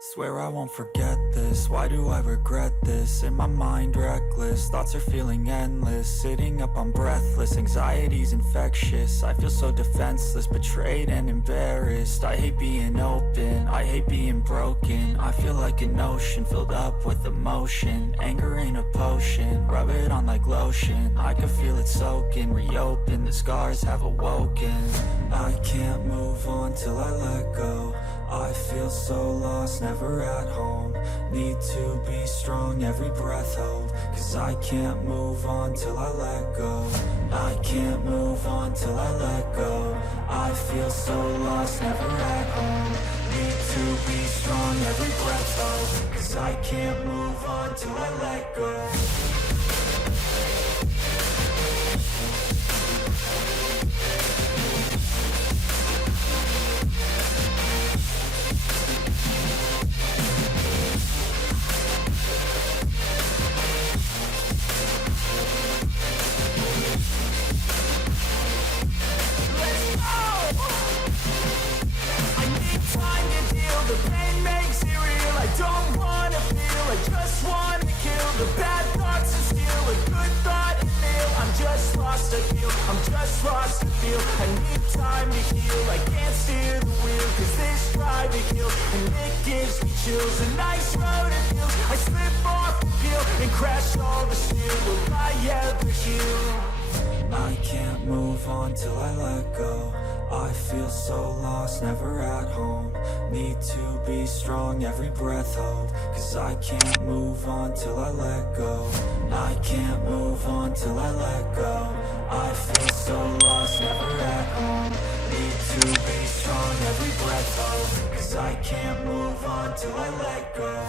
Swear I won't forget this, why do I regret this? In my mind reckless, thoughts are feeling endless. Sitting up I'm breathless, anxiety's infectious. I feel so defenseless, betrayed and embarrassed. I hate being open, I hate being broken. I feel like an ocean filled up with emotion. Anger ain't a potion, rub it on like lotion. I can feel it soaking, reopen, the scars have awoken. I can't move on till I let go. I feel so lost, never at home. Need to be strong, every breath hold. Cause I can't move on till I let go. I can't move on till I let go. I feel so lost, never at home. Need to be strong, every breath hold. Cause I can't move on till I let go. The pain makes it real, I don't wanna feel, I just wanna kill the bad thoughts and steal a good thought and feel. I'm just lost, I feel, I'm just lost, I feel. I need time to heal, I can't steer the wheel. Cause this drive to kill, and it gives me chills. A nice road it feels, I slip off the peel and crash all the steel. Will I ever heal? I can't move on till I let go. I feel so lost, never at home. Need to be strong, every breath hold. Cause I can't move on till I let go. I can't move on till I let go. I feel so lost, never at home. Need to be strong, every breath hold. Cause I can't move on till I let go.